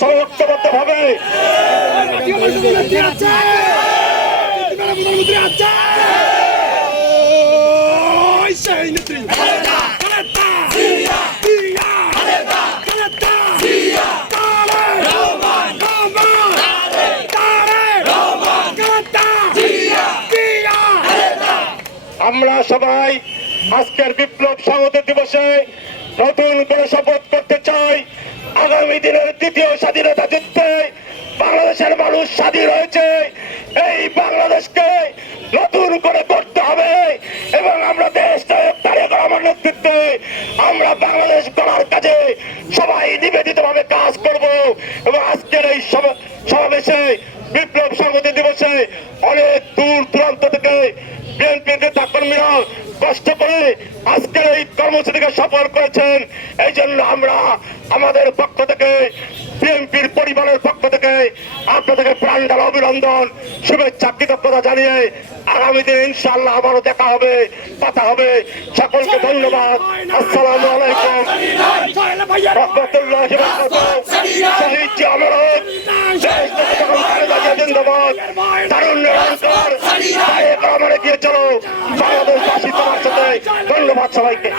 সবাই ঐক্যবদ্ধ আমরা সবাই আজকের বিপ্লব সংহতি দিবসে নতুন করে শপথ করতে চাই। আগামী দিনের দ্বিতীয় স্বাধীনতা যুদ্ধে বাংলাদেশের মানুষ স্বাধীন হয়েছে। এই বাংলাদেশকে নতুন করে করতে হবে এবং আমরা দেশ তারেক রহমান নেতৃত্বে আমরা বাংলাদেশ গড়ার কাজে সবাই নিবেদিত ভাবে কাজ করব এবং আজকের এই সমাবেশে বিপ্লব সংহতি দিবসে অনেক দূর দূরান্ত থেকে বিএনপির নেতা কর্মীরা কষ্ট করে আজকের এই কর্মসূচিকে সফল করেছেন। এই জন্য আমরা আমাদের পক্ষ থেকে বিএনপির পরিবারের পক্ষ থেকে আপনাদেরকে প্রাণডাল অভিনন্দন শুভেচ্ছা কৃতজ্ঞতা জানিয়ে আগামী দিন ইনশাল্লাহ আবারও দেখা হবে কথা হবে। সকলকে ধন্যবাদ। আসসালামু আলাইকুম। রহমতুল্লাহ শহীদ জি জিন্দাবাদ। গিয়ে চলো। বাংলাদেশবাসী তোমার সাথে। ধন্যবাদ সবাইকে।